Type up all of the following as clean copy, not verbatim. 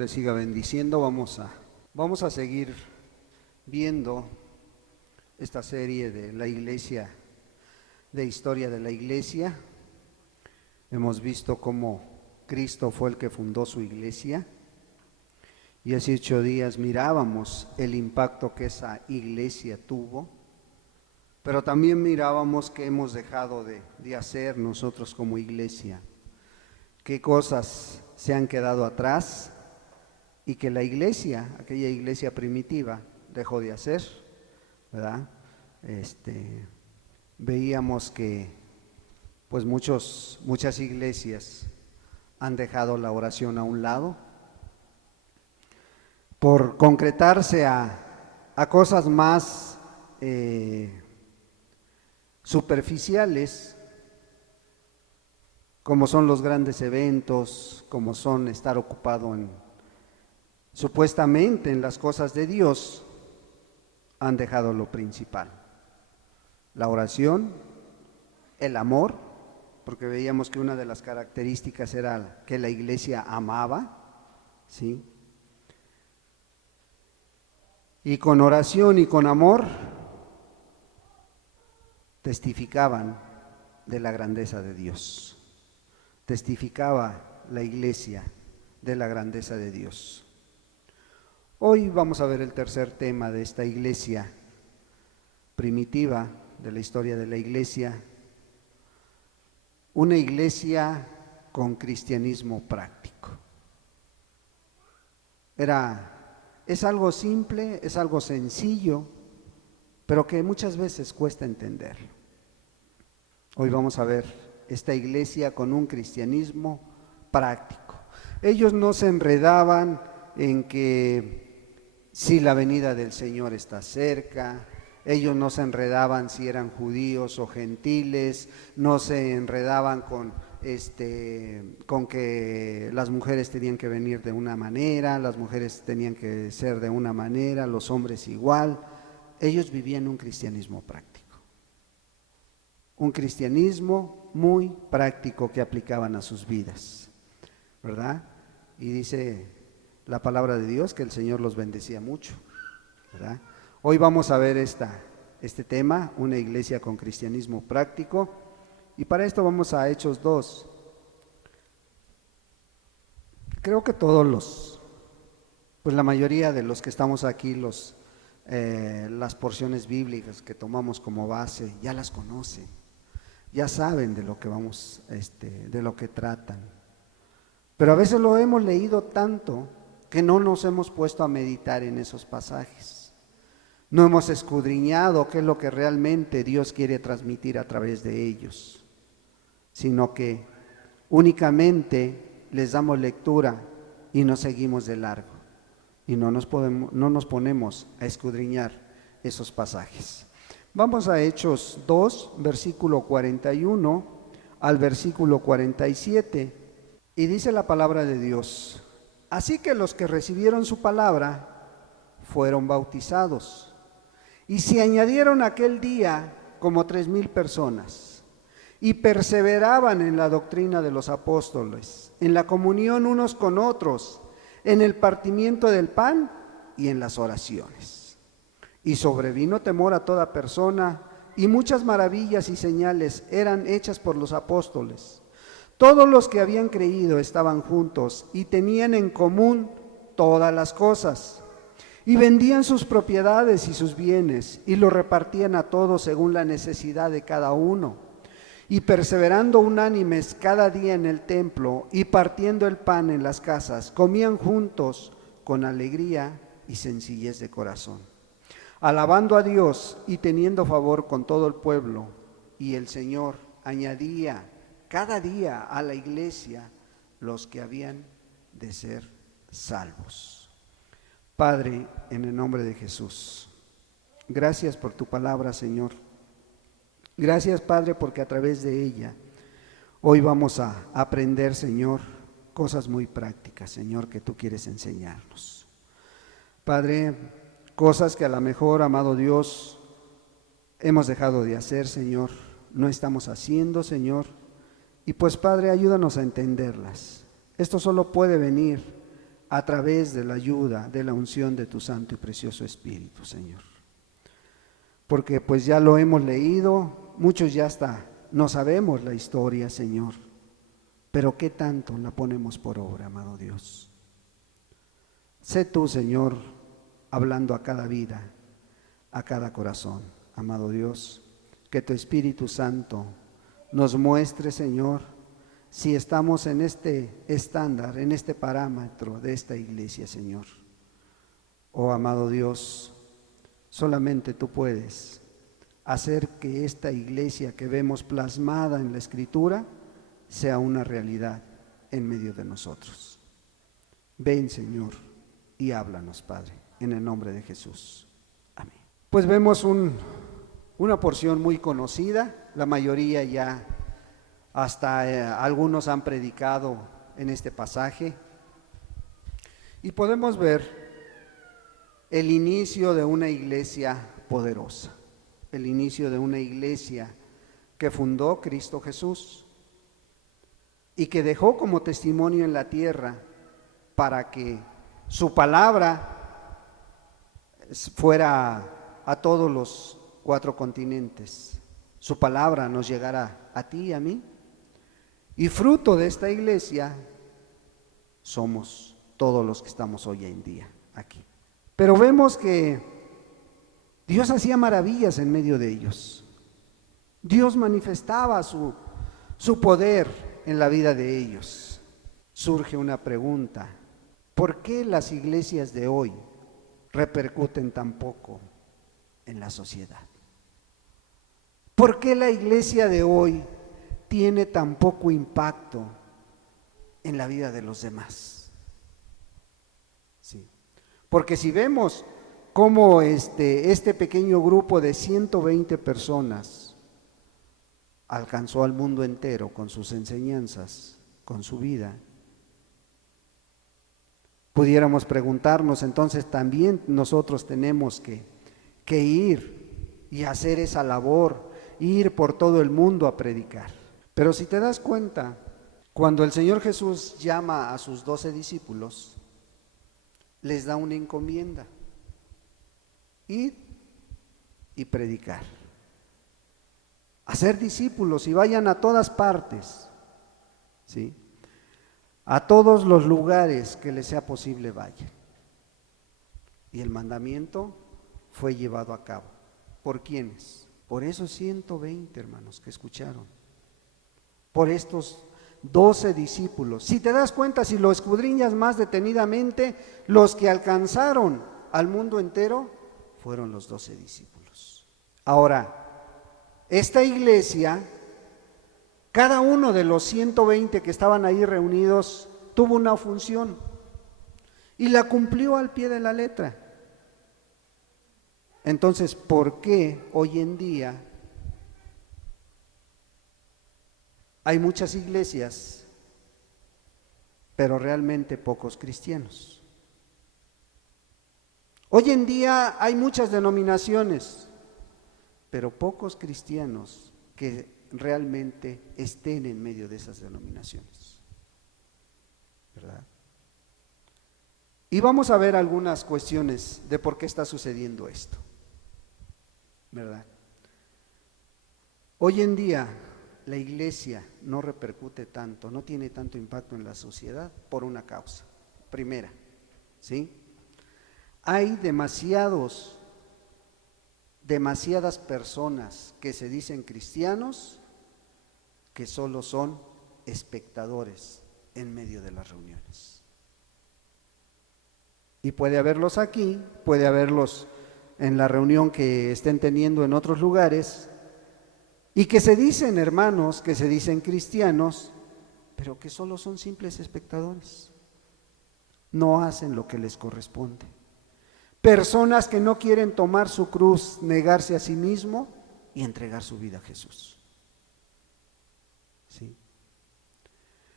les siga bendiciendo. Vamos a seguir viendo esta serie de la iglesia, de historia de la iglesia. Hemos visto cómo Cristo fue el que fundó su iglesia y hace 8 días mirábamos el impacto que esa iglesia tuvo, pero también mirábamos qué hemos dejado de hacer nosotros como iglesia, qué cosas se han quedado atrás y que la iglesia, aquella iglesia primitiva, dejó de hacer, ¿verdad? Veíamos que pues muchas iglesias han dejado la oración a un lado por concretarse a cosas más superficiales, como son los grandes eventos, como son estar ocupado supuestamente en las cosas de Dios. Han dejado lo principal, la oración, el amor, porque veíamos que una de las características era que la iglesia amaba, ¿sí? Y con oración y con amor testificaban de la grandeza de Dios. Testificaba la iglesia de la grandeza de Dios. Hoy vamos a ver el tercer tema de esta iglesia primitiva, de la historia de la iglesia, una iglesia con cristianismo práctico. Es algo simple, es algo sencillo, pero que muchas veces cuesta entender. Hoy vamos a ver esta iglesia con un cristianismo práctico. Ellos no se enredaban en que si la venida del Señor está cerca, ellos no se enredaban si eran judíos o gentiles, no se enredaban con que las mujeres tenían que venir de una manera, las mujeres tenían que ser de una manera, los hombres igual. Ellos vivían un cristianismo práctico, un cristianismo muy práctico que aplicaban a sus vidas, ¿verdad? Y dice la palabra de Dios que el Señor los bendecía mucho, ¿verdad? Hoy vamos a ver este tema, una iglesia con cristianismo práctico, y para esto vamos a Hechos 2. Creo que pues la mayoría de los que estamos aquí, las porciones bíblicas que tomamos como base, ya las conocen, ya saben de lo que de lo que tratan. Pero a veces lo hemos leído tanto que no nos hemos puesto a meditar en esos pasajes. No hemos escudriñado qué es lo que realmente Dios quiere transmitir a través de ellos, sino que únicamente les damos lectura y nos seguimos de largo y no nos ponemos a escudriñar esos pasajes. Vamos a Hechos 2, versículo 41 al versículo 47, y dice la palabra de Dios: así que los que recibieron su palabra fueron bautizados, y se añadieron aquel día como 3,000 personas, y perseveraban en la doctrina de los apóstoles, en la comunión unos con otros, en el partimiento del pan y en las oraciones. Y sobrevino temor a toda persona, y muchas maravillas y señales eran hechas por los apóstoles. Todos los que habían creído estaban juntos y tenían en común todas las cosas, y vendían sus propiedades y sus bienes y lo repartían a todos según la necesidad de cada uno. Y perseverando unánimes cada día en el templo y partiendo el pan en las casas, comían juntos con alegría y sencillez de corazón, alabando a Dios y teniendo favor con todo el pueblo. Y el Señor añadía cada día a la iglesia los que habían de ser salvos. Padre, en el nombre de Jesús, gracias por tu palabra, Señor. Gracias, Padre, porque a través de ella hoy vamos a aprender, Señor, cosas muy prácticas, Señor, que tú quieres enseñarnos. Padre, cosas que a lo mejor, amado Dios, hemos dejado de hacer, Señor, no estamos haciendo, Señor, y pues, Padre, ayúdanos a entenderlas. Esto solo puede venir a través de la ayuda, de la unción de tu Santo y Precioso Espíritu, Señor. Porque pues ya lo hemos leído, muchos ya hasta no sabemos la historia, Señor, pero qué tanto la ponemos por obra, amado Dios. Sé tú, Señor, hablando a cada vida, a cada corazón, amado Dios, que tu Espíritu Santo nos muestre, Señor, si estamos en este estándar, en este parámetro de esta iglesia, Señor. Oh, amado Dios, solamente tú puedes hacer que esta iglesia que vemos plasmada en la Escritura sea una realidad en medio de nosotros. Ven, Señor, y háblanos, Padre, en el nombre de Jesús. Amén. Pues vemos una porción muy conocida, la mayoría ya, hasta algunos han predicado en este pasaje, y podemos ver el inicio de una iglesia poderosa, el inicio de una iglesia que fundó Cristo Jesús y que dejó como testimonio en la tierra para que su palabra fuera a todos los 4 continentes, su palabra nos llegará a ti y a mí, y fruto de esta iglesia somos todos los que estamos hoy en día aquí. Pero vemos que Dios hacía maravillas en medio de ellos. Dios manifestaba su poder en la vida de ellos. Surge una pregunta: ¿por qué las iglesias de hoy repercuten tan poco en la sociedad? ¿Por qué la iglesia de hoy tiene tan poco impacto en la vida de los demás? Sí. Porque si vemos cómo este pequeño grupo de 120 personas alcanzó al mundo entero con sus enseñanzas, con su vida, pudiéramos preguntarnos, entonces también nosotros tenemos que ir y hacer esa labor, ir por todo el mundo a predicar. Pero si te das cuenta, cuando el Señor Jesús llama a sus 12 discípulos, les da una encomienda: ir y predicar, hacer discípulos, y vayan a todas partes, ¿sí? A todos los lugares que les sea posible vayan. Y el mandamiento fue llevado a cabo. ¿Por quiénes? Por esos 120 hermanos que escucharon, por estos 12 discípulos. Si te das cuenta, si lo escudriñas más detenidamente, los que alcanzaron al mundo entero fueron los 12 discípulos. Ahora, esta iglesia, cada uno de los 120 que estaban ahí reunidos tuvo una función y la cumplió al pie de la letra. Entonces, ¿por qué hoy en día hay muchas iglesias, pero realmente pocos cristianos? Hoy en día hay muchas denominaciones, pero pocos cristianos que realmente estén en medio de esas denominaciones, ¿verdad? Y vamos a ver algunas cuestiones de por qué está sucediendo esto, ¿verdad? Hoy en día la iglesia no repercute tanto, no tiene tanto impacto en la sociedad por una causa. Primera, ¿sí? Hay demasiadas personas que se dicen cristianos que solo son espectadores en medio de las reuniones. Y puede haberlos aquí, puede haberlos en la reunión que estén teniendo en otros lugares, y que se dicen hermanos, que se dicen cristianos, pero que solo son simples espectadores. No hacen lo que les corresponde. Personas que no quieren tomar su cruz, negarse a sí mismo y entregar su vida a Jesús. ¿Sí?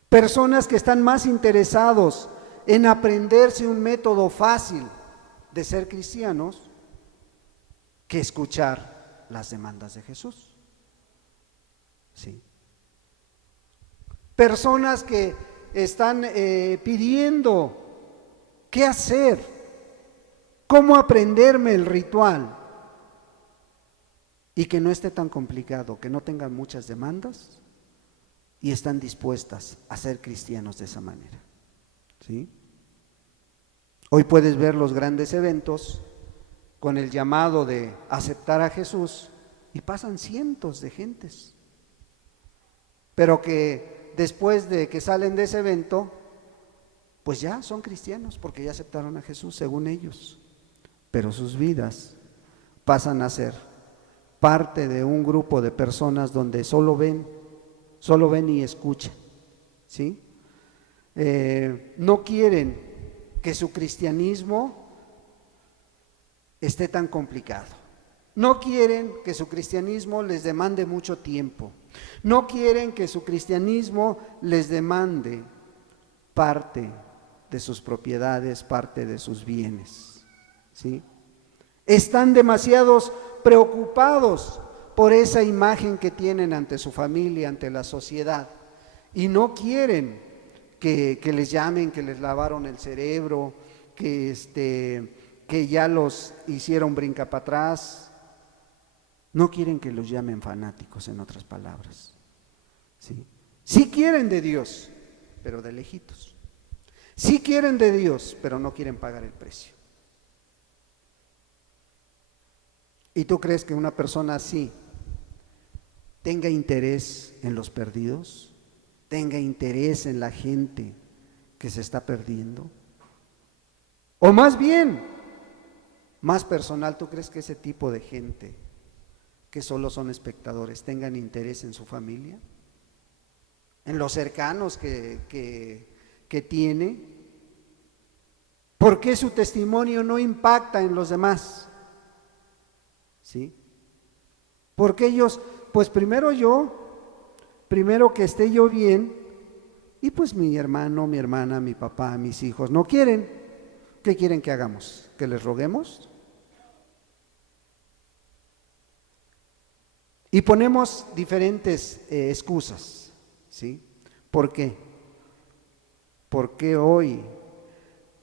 Personas que están más interesados en aprenderse un método fácil de ser cristianos que escuchar las demandas de Jesús. ¿Sí? Personas que están pidiendo ¿Qué hacer? ¿Cómo aprenderme el ritual? Y que no esté tan complicado, que no tengan muchas demandas y están dispuestas a ser cristianos de esa manera. ¿Sí? Hoy puedes ver los grandes eventos con el llamado de aceptar a Jesús y pasan cientos de gentes, pero que después de que salen de ese evento, pues ya son cristianos porque ya aceptaron a Jesús según ellos, pero sus vidas pasan a ser parte de un grupo de personas donde solo ven y escuchan, ¿sí? No quieren que su cristianismo esté tan complicado. No quieren que su cristianismo les demande mucho tiempo. No quieren que su cristianismo les demande parte de sus propiedades, parte de sus bienes, ¿sí? Están demasiados preocupados por esa imagen que tienen ante su familia, ante la sociedad, y no quieren que les llamen, que les lavaron el cerebro, que ya los hicieron brinca para atrás. No quieren que los llamen fanáticos, en otras palabras. ¿Sí? Sí quieren de Dios, pero de lejitos. Sí quieren de Dios, pero no quieren pagar el precio. ¿Y tú crees que una persona así tenga interés en los perdidos? ¿Tenga interés en la gente que se está perdiendo? O más bien, más personal, ¿tú crees que ese tipo de gente que solo son espectadores tengan interés en su familia? ¿En los cercanos que tiene? ¿Por qué su testimonio no impacta en los demás? ¿Sí? Porque ellos, pues primero que esté yo bien, y pues mi hermano, mi hermana, mi papá, mis hijos no quieren. ¿Qué quieren que hagamos? ¿Que les roguemos? Y ponemos diferentes excusas, ¿sí? ¿Por qué? Porque hoy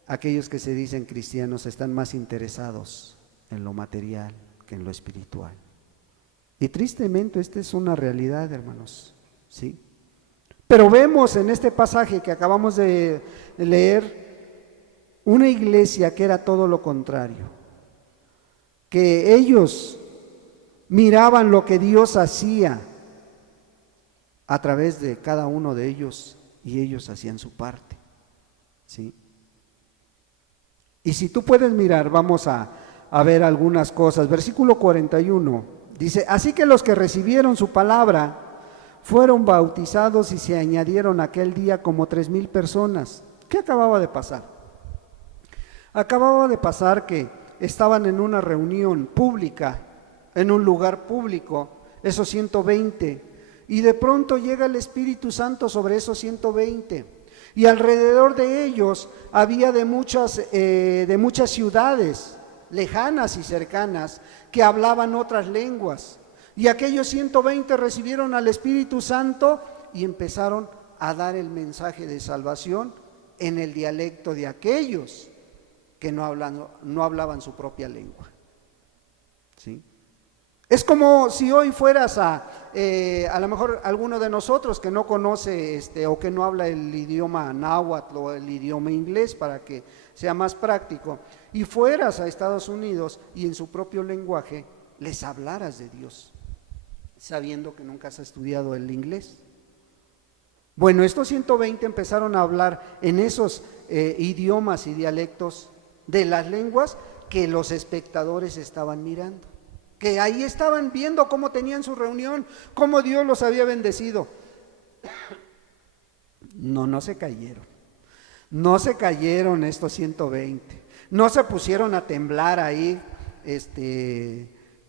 aquellos que se dicen cristianos están más interesados en lo material que en lo espiritual. Y tristemente esta es una realidad, hermanos, ¿sí? Pero vemos en este pasaje que acabamos de leer una iglesia que era todo lo contrario, que ellos miraban lo que Dios hacía a través de cada uno de ellos y ellos hacían su parte, ¿sí? Y si tú puedes mirar, vamos a ver algunas cosas. Versículo 41 dice: así que los que recibieron su palabra fueron bautizados y se añadieron aquel día como 3,000 personas. ¿Qué acababa de pasar? Acababa de pasar que estaban en una reunión pública, en un lugar público, esos 120, y de pronto llega el Espíritu Santo sobre esos 120, y alrededor de ellos había de muchas ciudades lejanas y cercanas que hablaban otras lenguas, y aquellos 120 recibieron al Espíritu Santo y empezaron a dar el mensaje de salvación en el dialecto de aquellos que no hablaban su propia lengua, ¿sí? Es como si hoy fueras a lo mejor alguno de nosotros que no conoce o que no habla el idioma náhuatl o el idioma inglés, para que sea más práctico, y fueras a Estados Unidos y en su propio lenguaje les hablaras de Dios, sabiendo que nunca has estudiado el inglés. Bueno, estos 120 empezaron a hablar en esos idiomas y dialectos de las lenguas que los espectadores estaban mirando, que ahí estaban viendo cómo tenían su reunión, cómo Dios los había bendecido. No se cayeron. No se cayeron estos 120. No se pusieron a temblar ahí,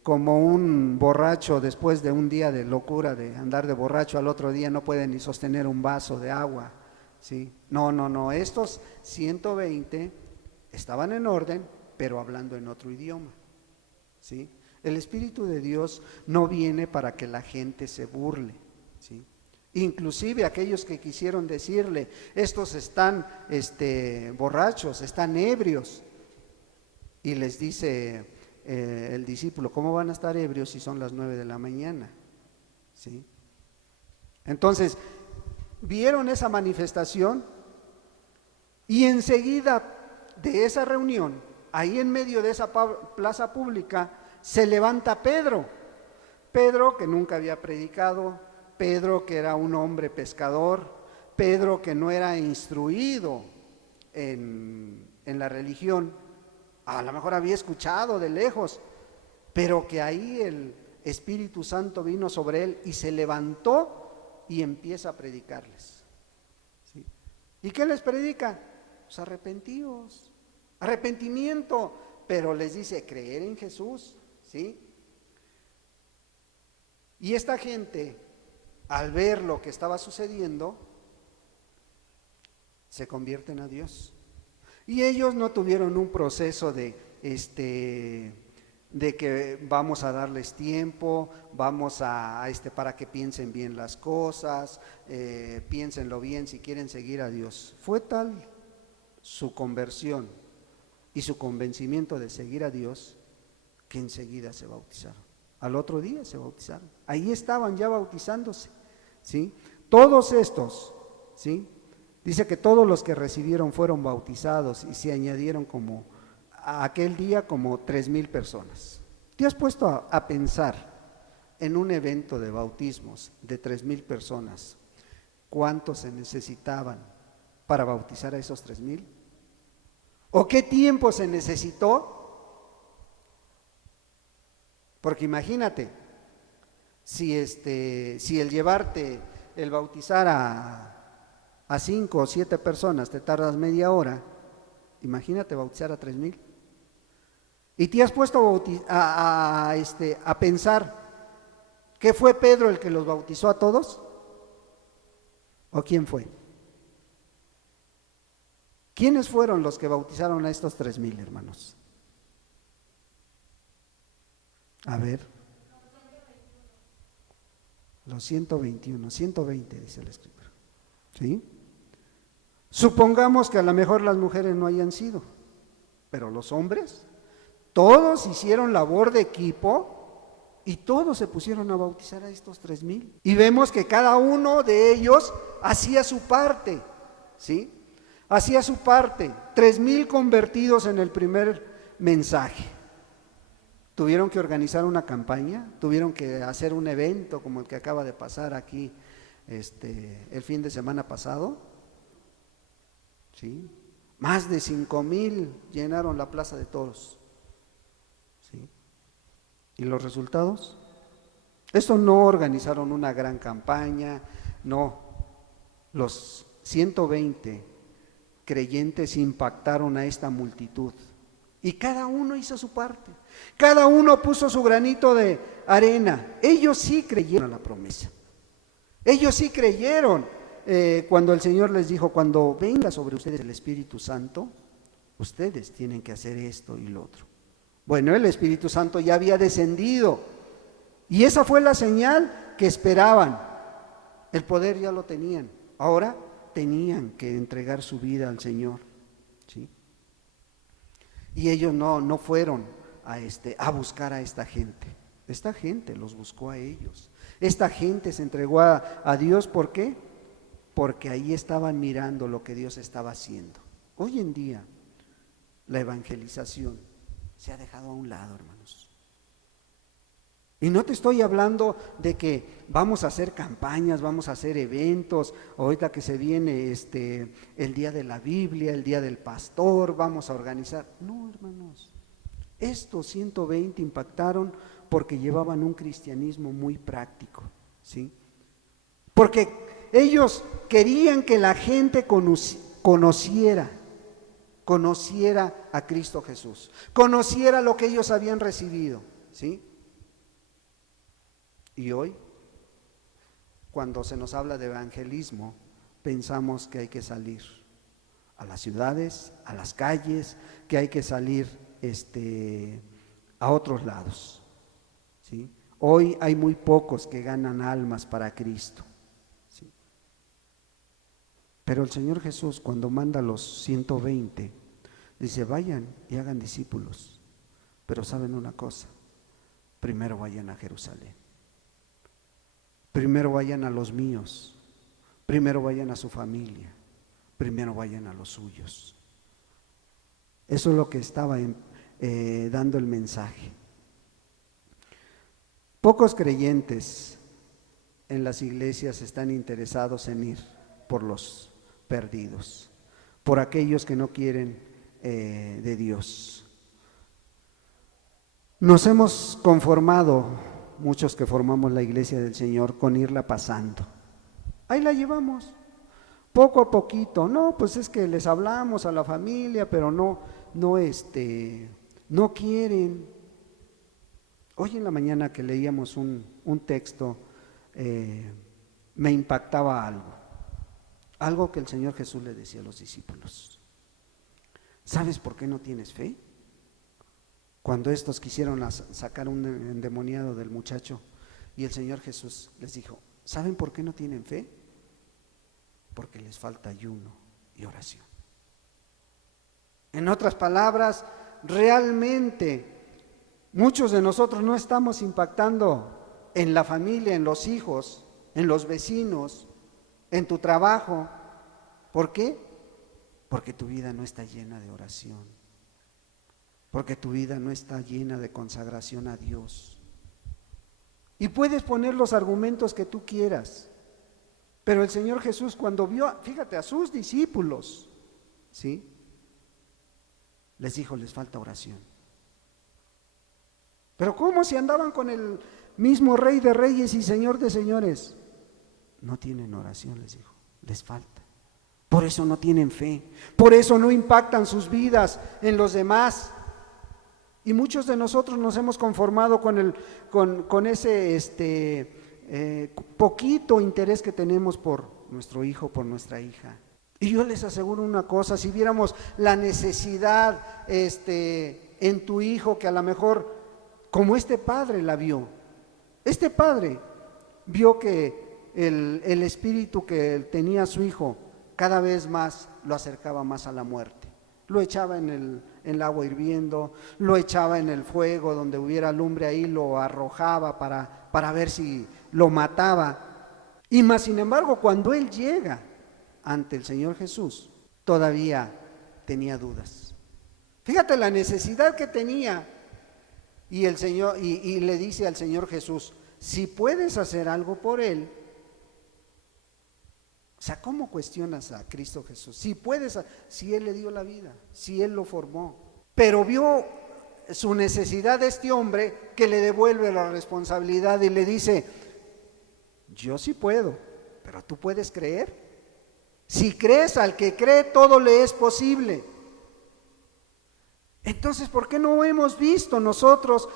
como un borracho después de un día de locura, de andar de borracho, al otro día no puede ni sostener un vaso de agua, ¿sí? No. Estos 120 estaban en orden, pero hablando en otro idioma, ¿sí? El Espíritu de Dios no viene para que la gente se burle, ¿sí? Inclusive aquellos que quisieron decirle, estos están borrachos, están ebrios. Y les dice el discípulo, ¿cómo van a estar ebrios si son las 9 de la mañana? ¿Sí? Entonces, vieron esa manifestación y enseguida de esa reunión, ahí en medio de esa plaza pública, se levanta Pedro. Pedro que nunca había predicado, Pedro que era un hombre pescador, Pedro que no era instruido en la religión, a lo mejor había escuchado de lejos, pero que ahí el Espíritu Santo vino sobre él y se levantó y empieza a predicarles. ¿Sí? ¿Y qué les predica? Pues arrepentíos, arrepentimiento, pero les dice creer en Jesús, ¿sí? Y esta gente, al ver lo que estaba sucediendo, se convierten a Dios. Y ellos no tuvieron un proceso de que vamos a darles tiempo, vamos a para que piensen bien las cosas, piénsenlo bien si quieren seguir a Dios. Fue tal su conversión y su convencimiento de seguir a Dios que enseguida se bautizaron. Al otro día se bautizaron. Ahí estaban ya bautizándose, ¿sí? Todos estos, ¿sí? Dice que todos los que recibieron fueron bautizados y se añadieron como a aquel día como 3,000 personas. ¿Te has puesto a pensar en un evento de bautismos de 3,000 personas? ¿Cuántos se necesitaban para bautizar a esos 3,000? ¿O qué tiempo se necesitó? Porque imagínate, si el llevarte, el bautizar a 5 o 7 personas te tardas media hora, imagínate bautizar a 3,000. ¿Y te has puesto a pensar que fue Pedro el que los bautizó a todos? ¿O quién fue? ¿Quiénes fueron los que bautizaron a estos 3,000 hermanos? A ver, los 121, 120 dice la escritura, ¿sí? Supongamos que a lo mejor las mujeres no hayan sido, pero los hombres, todos hicieron labor de equipo y todos se pusieron a bautizar a estos 3,000. Y vemos que cada uno de ellos hacía su parte, ¿sí? Hacía su parte, 3,000 convertidos en el primer mensaje. Tuvieron que organizar una campaña, tuvieron que hacer un evento como el que acaba de pasar aquí el fin de semana pasado, ¿sí? Más de 5,000 llenaron la plaza de toros, ¿sí? ¿Y los resultados? Esto no organizaron una gran campaña, no. Los 120 creyentes impactaron a esta multitud. Y cada uno hizo su parte, cada uno puso su granito de arena. Ellos sí creyeron a la promesa, ellos sí creyeron cuando el Señor les dijo, cuando venga sobre ustedes el Espíritu Santo, ustedes tienen que hacer esto y lo otro. Bueno, el Espíritu Santo ya había descendido y esa fue la señal que esperaban. El poder ya lo tenían, ahora tenían que entregar su vida al Señor, ¿sí? Y ellos no fueron a buscar a esta gente los buscó a ellos. Esta gente se entregó a Dios, ¿por qué? Porque ahí estaban mirando lo que Dios estaba haciendo. Hoy en día la evangelización se ha dejado a un lado, hermanos. Y no te estoy hablando de que vamos a hacer campañas, vamos a hacer eventos, ahorita que se viene el día de la Biblia, el día del pastor, vamos a organizar. No, hermanos, estos 120 impactaron porque llevaban un cristianismo muy práctico, ¿sí? Porque ellos querían que la gente conociera a Cristo Jesús, conociera lo que ellos habían recibido, ¿sí? Y hoy, cuando se nos habla de evangelismo, pensamos que hay que salir a las ciudades, a las calles, que hay que salir a otros lados, ¿sí? Hoy hay muy pocos que ganan almas para Cristo, ¿sí? Pero el Señor Jesús, cuando manda a los 120, dice, vayan y hagan discípulos. Pero saben una cosa, primero vayan a Jerusalén. Primero vayan a los míos. Primero vayan a su familia. Primero vayan a los suyos. Eso es lo que estaba dando el mensaje. Pocos creyentes en las iglesias están interesados en ir por los perdidos, por aquellos que no quieren de Dios. Nos hemos conformado, muchos que formamos la iglesia del Señor, con irla pasando. Ahí la llevamos, poco a poquito. No, pues es que les hablamos a la familia, pero no quieren. Hoy en la mañana que leíamos un texto, me impactaba algo que el Señor Jesús le decía a los discípulos. ¿Sabes por qué no tienes fe? Cuando estos quisieron sacar un endemoniado del muchacho, y el Señor Jesús les dijo, ¿saben por qué no tienen fe? Porque les falta ayuno y oración. En otras palabras, realmente muchos de nosotros no estamos impactando en la familia, en los hijos, en los vecinos, en tu trabajo. ¿Por qué? Porque tu vida no está llena de oración, porque tu vida no está llena de consagración a Dios. Y puedes poner los argumentos que tú quieras, pero el Señor Jesús, cuando vio, fíjate, a sus discípulos, ¿sí?, les dijo, les falta oración. Pero ¿cómo si andaban con el mismo Rey de Reyes y Señor de Señores? No tienen oración, les dijo, les falta. Por eso no tienen fe, por eso no impactan sus vidas en los demás. Y muchos de nosotros nos hemos conformado con ese poquito interés que tenemos por nuestro hijo, por nuestra hija. Y yo les aseguro una cosa, si viéramos la necesidad en tu hijo, que a lo mejor, como este padre la vio, este padre vio que el espíritu que tenía su hijo cada vez más lo acercaba más a la muerte. Lo echaba en el agua hirviendo, lo echaba en el fuego donde hubiera lumbre, ahí lo arrojaba para ver si lo mataba. Y más sin embargo, cuando él llega ante el Señor Jesús, todavía tenía dudas. Fíjate la necesidad que tenía, y el Señor y le dice al Señor Jesús, si puedes hacer algo por él. O sea, ¿cómo cuestionas a Cristo Jesús? Si Él le dio la vida, si Él lo formó, pero vio su necesidad de este hombre, que le devuelve la responsabilidad y le dice, yo sí puedo, pero tú puedes creer. Si crees, al que cree todo le es posible. Entonces, ¿por qué no hemos visto nosotros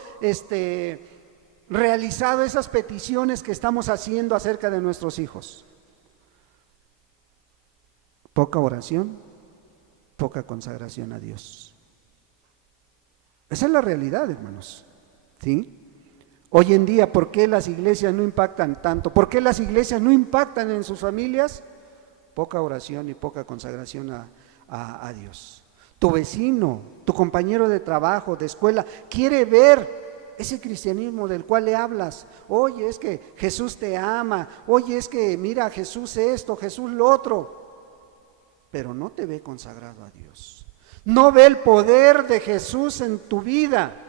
realizado esas peticiones que estamos haciendo acerca de nuestros hijos? Poca oración, poca consagración a Dios. Esa es la realidad, hermanos, ¿sí? Hoy en día, ¿por qué las iglesias no impactan tanto? ¿Por qué las iglesias no impactan en sus familias? Poca oración y poca consagración a Dios. Tu vecino, tu compañero de trabajo, de escuela, quiere ver ese cristianismo del cual le hablas. Oye, es que Jesús te ama. Oye, es que mira, Jesús esto, Jesús lo otro. Pero no te ve consagrado a Dios. No ve el poder de Jesús en tu vida.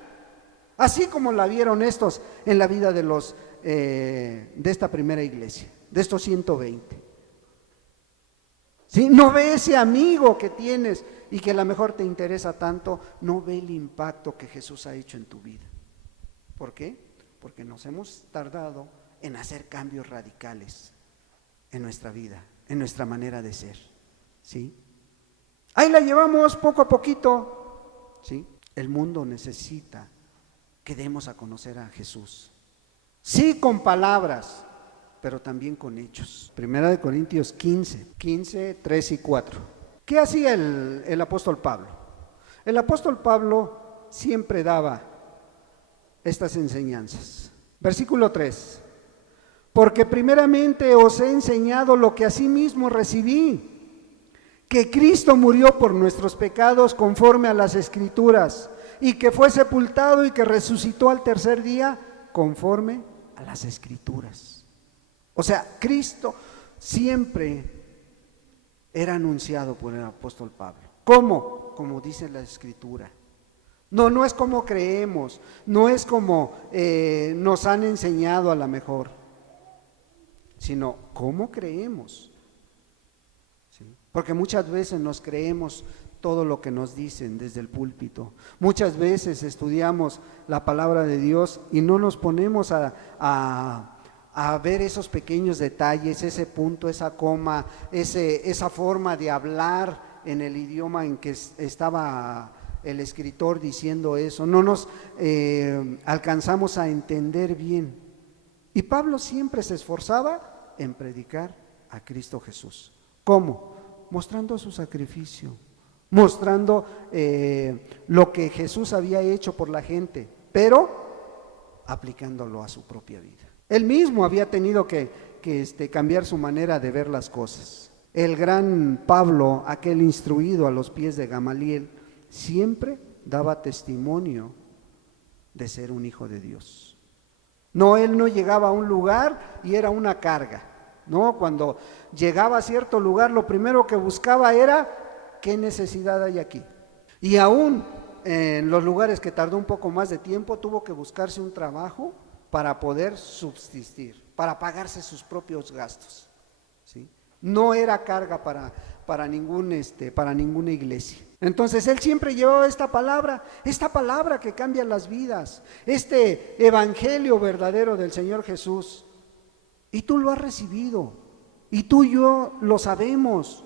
Así como la vieron estos en la vida de esta primera iglesia, de estos 120. ¿Sí? No ve ese amigo que tienes y que a lo mejor te interesa tanto, no ve el impacto que Jesús ha hecho en tu vida. ¿Por qué? Porque nos hemos tardado en hacer cambios radicales en nuestra vida, en nuestra manera de ser. ¿Sí? Ahí la llevamos poco a poquito. ¿Sí? El mundo necesita que demos a conocer a Jesús. Sí, con palabras, pero también con hechos. Primera de Corintios 15, 3 y 4. ¿Qué hacía el apóstol Pablo? El apóstol Pablo siempre daba estas enseñanzas. Versículo 3. Porque primeramente os he enseñado lo que asimismo recibí, que Cristo murió por nuestros pecados conforme a las Escrituras, y que fue sepultado y que resucitó al tercer día conforme a las Escrituras. O sea, Cristo siempre era anunciado por el apóstol Pablo. ¿Cómo? Como dice la Escritura. No es como creemos, no es como nos han enseñado a lo mejor, sino cómo creemos. ¿Sí? Porque muchas veces nos creemos todo lo que nos dicen desde el púlpito. Muchas veces estudiamos la palabra de Dios y no nos ponemos a ver esos pequeños detalles, ese punto, esa coma, esa forma de hablar en el idioma en que estaba el escritor diciendo eso. No nos alcanzamos a entender bien. Y Pablo siempre se esforzaba en predicar a Cristo Jesús. ¿Cómo? Mostrando su sacrificio, mostrando lo que Jesús había hecho por la gente, pero aplicándolo a su propia vida. Él mismo había tenido que cambiar su manera de ver las cosas. El gran Pablo, aquel instruido a los pies de Gamaliel, siempre daba testimonio de ser un hijo de Dios. No, él no llegaba a un lugar y era una carga. No, cuando llegaba a cierto lugar, lo primero que buscaba era ¿qué necesidad hay aquí? Y aún en los lugares que tardó un poco más de tiempo, tuvo que buscarse un trabajo para poder subsistir, para pagarse sus propios gastos, ¿sí? No era carga para ninguna iglesia. Entonces él siempre llevaba esta palabra que cambia las vidas, este evangelio verdadero del Señor Jesús. Y tú lo has recibido, y tú y yo lo sabemos.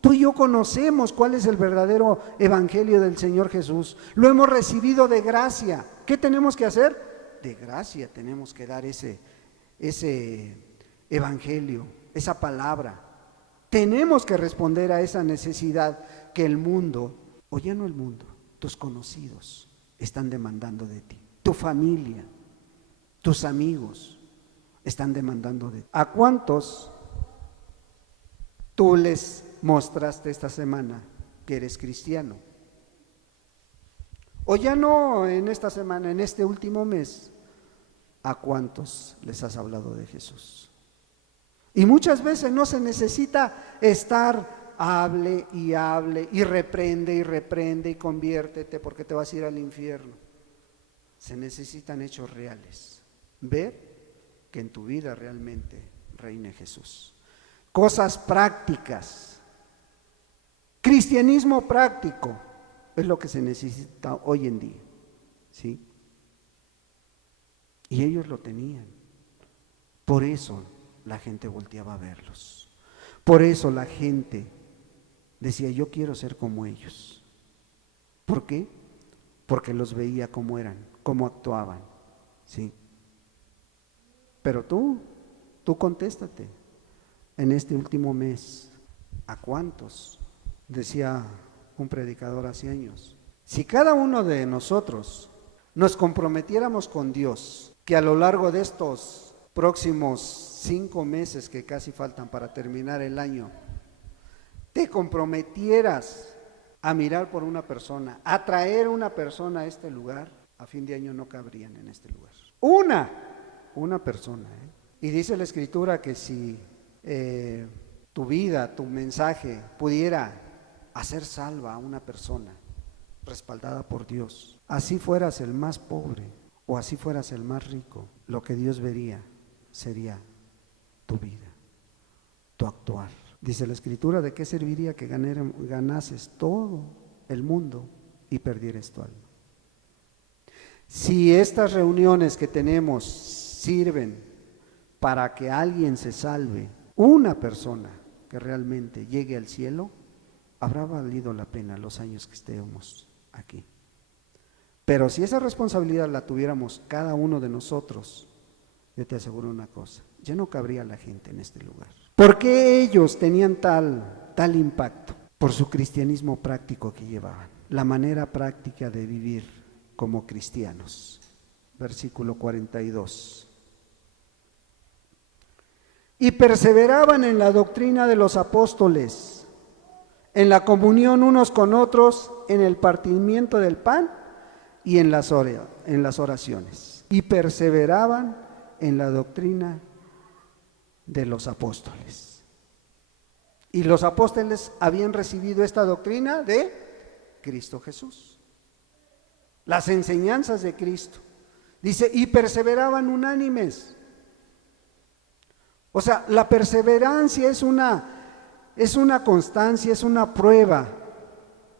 Tú y yo conocemos cuál es el verdadero evangelio del Señor Jesús. Lo hemos recibido de gracia. ¿Qué tenemos que hacer? De gracia tenemos que dar ese evangelio, esa palabra. Tenemos que responder a esa necesidad que el mundo, o ya no el mundo, tus conocidos están demandando de ti. Tu familia, tus amigos están demandando de ti. ¿A cuántos tú les mostraste esta semana que eres cristiano? O ya no en esta semana, en este último mes, ¿a cuántos les has hablado de Jesús? Y muchas veces no se necesita estar hable y reprende y conviértete porque te vas a ir al infierno. Se necesitan hechos reales. Ver que en tu vida realmente reine Jesús. Cosas prácticas. Cristianismo práctico es lo que se necesita hoy en día, ¿sí? Y ellos lo tenían. Por eso la gente volteaba a verlos. Por eso la gente decía, yo quiero ser como ellos. ¿Por qué? Porque los veía cómo eran, cómo actuaban, ¿sí? Pero tú contéstate en este último mes, ¿a cuántos? Decía un predicador hace años, si cada uno de nosotros nos comprometiéramos con Dios, que a lo largo de estos próximos 5 meses que casi faltan para terminar el año, te comprometieras a mirar por una persona, a traer una persona a este lugar, a fin de año no cabrían en este lugar. Una persona, Y dice la Escritura que si tu vida, tu mensaje pudiera hacer salva a una persona respaldada por Dios, así fueras el más pobre o así fueras el más rico, lo que Dios vería sería tu vida, tu actuar. Dice la Escritura, ¿de qué serviría que ganases todo el mundo y perdieres tu alma? Si estas reuniones que tenemos sirven para que alguien se salve, una persona que realmente llegue al cielo, habrá valido la pena los años que estemos aquí. Pero si esa responsabilidad la tuviéramos cada uno de nosotros, yo te aseguro una cosa, ya no cabría la gente en este lugar. ¿Por qué ellos tenían tal impacto? Por su cristianismo práctico que llevaban, la manera práctica de vivir como cristianos. Versículo 42. Y perseveraban en la doctrina de los apóstoles, en la comunión unos con otros, en el partimiento del pan y en las oraciones. Y perseveraban en la doctrina de los apóstoles. Y los apóstoles habían recibido esta doctrina de Cristo Jesús, las enseñanzas de Cristo. Dice, y perseveraban unánimes. O sea, la perseverancia es una constancia, es una prueba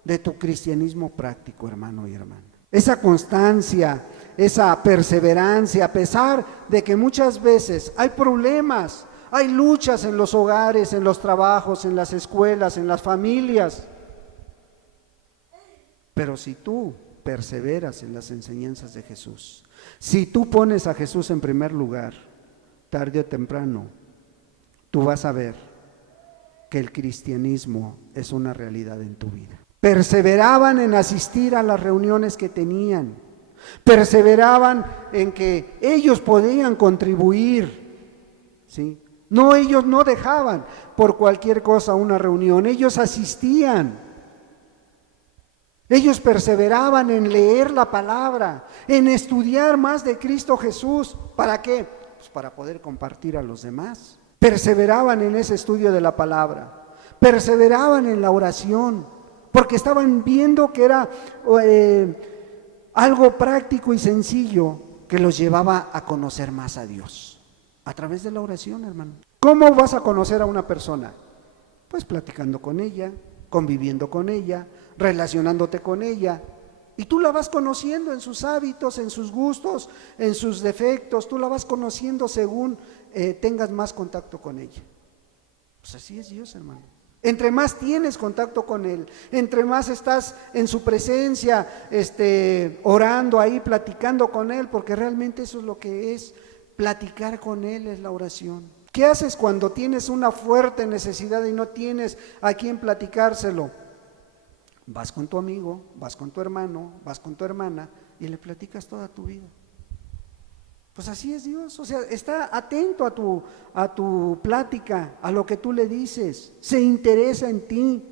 de tu cristianismo práctico, hermano y hermana. Esa constancia, esa perseverancia, a pesar de que muchas veces hay problemas, hay luchas en los hogares, en los trabajos, en las escuelas, en las familias. Pero si tú perseveras en las enseñanzas de Jesús, si tú pones a Jesús en primer lugar, tarde o temprano, tú vas a ver que el cristianismo es una realidad en tu vida. Perseveraban en asistir a las reuniones que tenían, perseveraban en que ellos podían contribuir, ¿sí? No, ellos no dejaban por cualquier cosa una reunión, ellos asistían. Ellos perseveraban en leer la palabra, en estudiar más de Cristo Jesús. ¿Para qué? Pues para poder compartir a los demás. Perseveraban en ese estudio de la palabra, perseveraban en la oración, porque estaban viendo que era algo práctico y sencillo que los llevaba a conocer más a Dios, a través de la oración, hermano. ¿Cómo vas a conocer a una persona? Pues platicando con ella, conviviendo con ella, relacionándote con ella. Y tú la vas conociendo en sus hábitos, en sus gustos, en sus defectos. Tú la vas conociendo según tengas más contacto con ella. Pues así es Dios, hermano. Entre más tienes contacto con Él, entre más estás en su presencia, orando ahí, platicando con Él, porque realmente eso es lo que es, platicar con Él es la oración. ¿Qué haces cuando tienes una fuerte necesidad y no tienes a quién platicárselo? Vas con tu amigo, vas con tu hermano, vas con tu hermana y le platicas toda tu vida. Pues así es Dios, o sea, está atento a tu plática, a lo que tú le dices, se interesa en ti.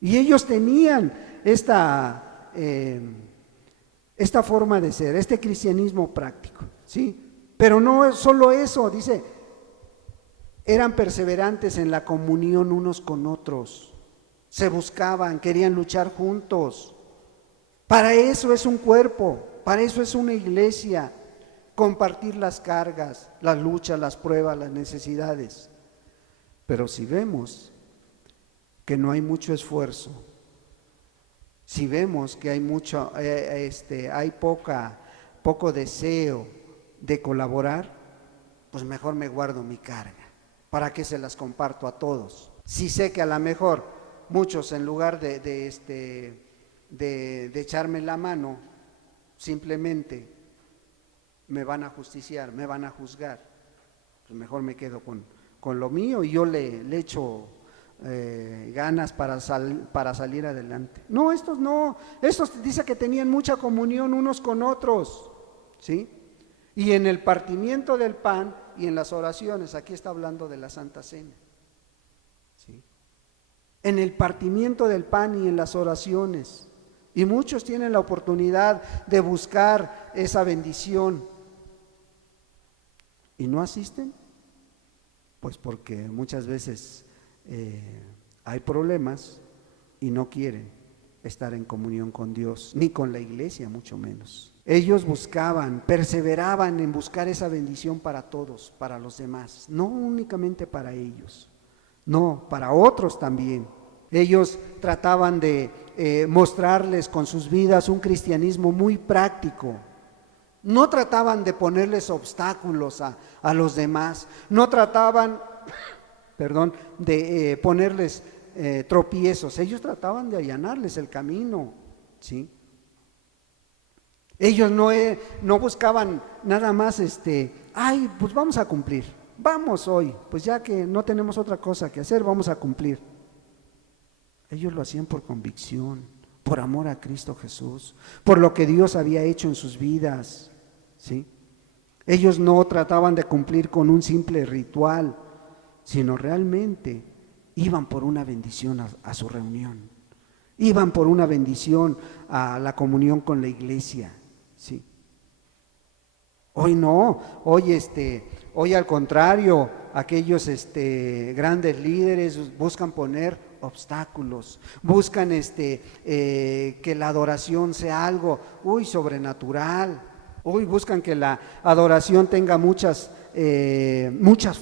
Y ellos tenían esta forma de ser, este cristianismo práctico, ¿sí? Pero no es solo eso, dice, eran perseverantes en la comunión unos con otros, se buscaban, querían luchar juntos. Para eso es un cuerpo, para eso es una iglesia. Compartir las cargas, las luchas, las pruebas, las necesidades. Pero si vemos que no hay mucho esfuerzo, si vemos que hay hay poco deseo de colaborar, pues mejor me guardo mi carga. ¿Para qué se las comparto a todos? Si sé que a lo mejor muchos, en lugar de echarme la mano, simplemente me van a justiciar, me van a juzgar, pues mejor me quedo con lo mío y yo le echo ganas para salir adelante. No, estos dice que tenían mucha comunión unos con otros, ¿sí? Y en el partimiento del pan y en las oraciones, aquí está hablando de la Santa Cena, ¿sí? En el partimiento del pan y en las oraciones, y muchos tienen la oportunidad de buscar esa bendición y no asisten, pues porque muchas veces hay problemas y no quieren estar en comunión con Dios, ni con la iglesia, mucho menos. Ellos buscaban, perseveraban en buscar esa bendición para todos, para los demás, no únicamente para ellos, no, para otros también. Ellos trataban de mostrarles con sus vidas un cristianismo muy práctico. No trataban de ponerles obstáculos a los demás, no trataban, de ponerles tropiezos. Ellos trataban de allanarles el camino, ¿sí? Ellos no buscaban nada más, pues vamos a cumplir, vamos hoy, pues ya que no tenemos otra cosa que hacer, vamos a cumplir. Ellos lo hacían por convicción, por amor a Cristo Jesús, por lo que Dios había hecho en sus vidas, ¿sí? Ellos no trataban de cumplir con un simple ritual, sino realmente iban por una bendición a su reunión. iban por una bendición a la comunión con la iglesia, ¿sí? Hoy no, hoy al contrario, aquellos grandes líderes buscan poner obstáculos, buscan que la adoración sea algo, sobrenatural, buscan que la adoración tenga muchas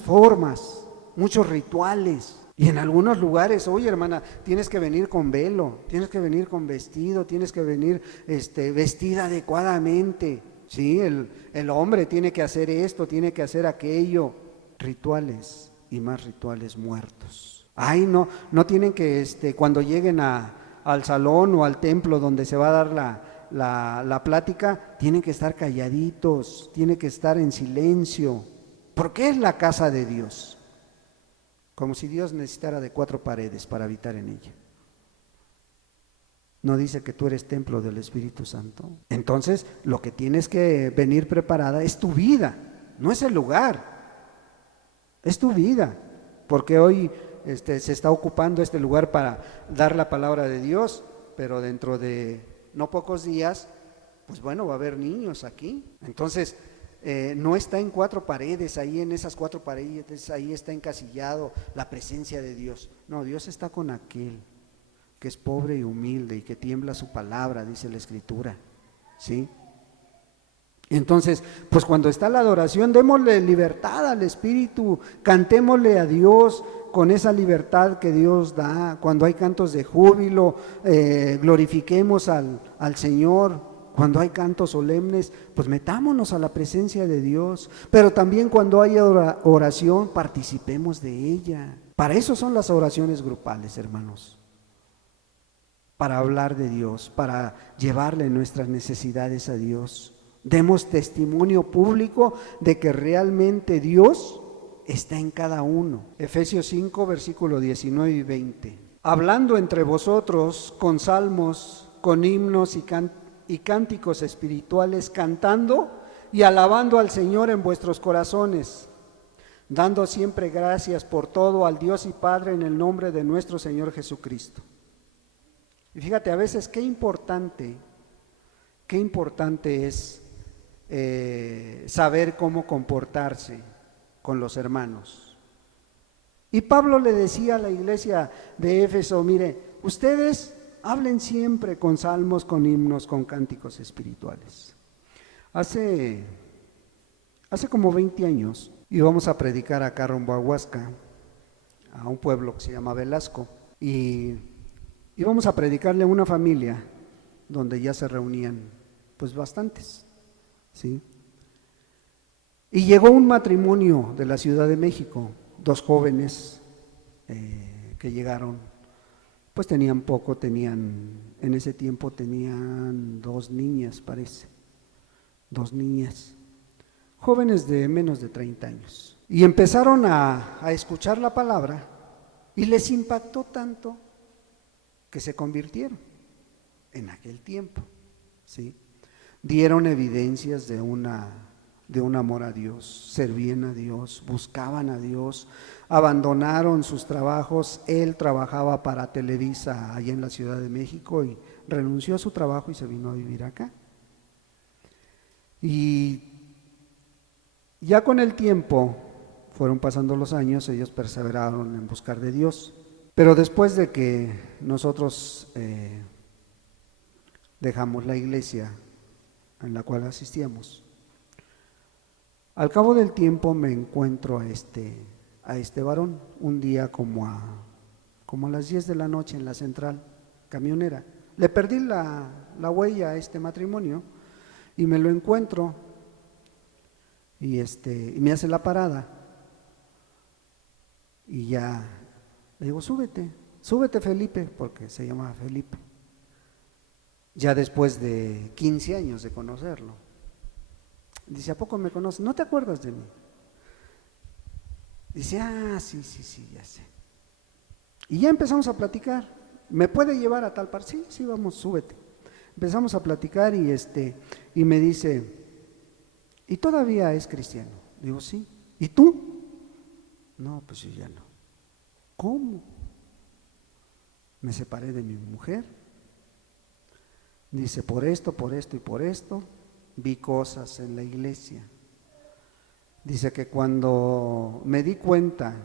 formas, muchos rituales. Y en algunos lugares, oye hermana, tienes que venir con velo, tienes que venir con vestido, tienes que venir vestida adecuadamente. Sí, el hombre tiene que hacer esto, tiene que hacer aquello. Rituales y más rituales muertos. Ay, no tienen que, cuando lleguen al salón o al templo donde se va a dar la plática, tienen que estar calladitos, tienen que estar en silencio. Porque es la casa de Dios. Como si Dios necesitara de 4 paredes para habitar en ella. ¿No dice que tú eres templo del Espíritu Santo? Entonces, lo que tienes que venir preparada es tu vida, no es el lugar, es tu vida, porque hoy se está ocupando este lugar para dar la palabra de Dios, pero dentro de no pocos días, pues bueno, va a haber niños aquí. Entonces, no está en 4 paredes, ahí en esas 4 paredes, ahí está encasillado la presencia de Dios. No, Dios está con aquel que es pobre y humilde y que tiembla su palabra, dice la Escritura, ¿sí? Entonces, pues cuando está la adoración, démosle libertad al Espíritu, cantémosle a Dios con esa libertad que Dios da. Cuando hay cantos de júbilo, glorifiquemos al Señor. Cuando hay cantos solemnes, pues metámonos a la presencia de Dios. Pero también cuando hay oración, participemos de ella. Para eso son las oraciones grupales, hermanos. Para hablar de Dios, para llevarle nuestras necesidades a Dios. Demos testimonio público de que realmente Dios está en cada uno. Efesios 5, versículo 19 y 20. Hablando entre vosotros con salmos, con himnos y cánticos espirituales, cantando y alabando al Señor en vuestros corazones, dando siempre gracias por todo al Dios y Padre en el nombre de nuestro Señor Jesucristo. Y fíjate, a veces qué importante es saber cómo comportarse con los hermanos. Y Pablo le decía a la iglesia de Éfeso, mire, ustedes hablen siempre con salmos, con himnos, con cánticos espirituales. Hace como 20 años íbamos a predicar acá rumbo a Huasca, a un pueblo que se llama Velasco, y íbamos a predicarle a una familia donde ya se reunían pues bastantes, ¿sí? Y llegó un matrimonio de la Ciudad de México, 2 jóvenes que llegaron, pues tenían poco, en ese tiempo tenían 2 niñas, parece, 2 niñas, jóvenes de menos de 30 años. Y empezaron a escuchar la palabra y les impactó tanto que se convirtieron en aquel tiempo, ¿sí? Dieron evidencias de un amor a Dios, servían a Dios, buscaban a Dios, abandonaron sus trabajos. Él trabajaba para Televisa allá en la Ciudad de México y renunció a su trabajo y se vino a vivir acá. Y ya con el tiempo, fueron pasando los años, ellos perseveraron en buscar de Dios. Pero después de que nosotros dejamos la iglesia en la cual asistíamos, al cabo del tiempo me encuentro a este varón, un día como a las 10 de la noche en la central camionera. Le perdí la huella a este matrimonio y me lo encuentro y me hace la parada y ya le digo, súbete Felipe, porque se llamaba Felipe, ya después de 15 años de conocerlo. Dice, ¿a poco me conoces? ¿No te acuerdas de mí? Dice, sí, ya sé. Y ya empezamos a platicar. ¿Me puede llevar a tal par? Sí, vamos, súbete. Empezamos a platicar y me dice, ¿y todavía es cristiano? Digo, sí. ¿Y tú? No, pues yo ya no. ¿Cómo? Me separé de mi mujer, Dice, por esto y por esto, vi cosas en la iglesia. Dice que cuando me di cuenta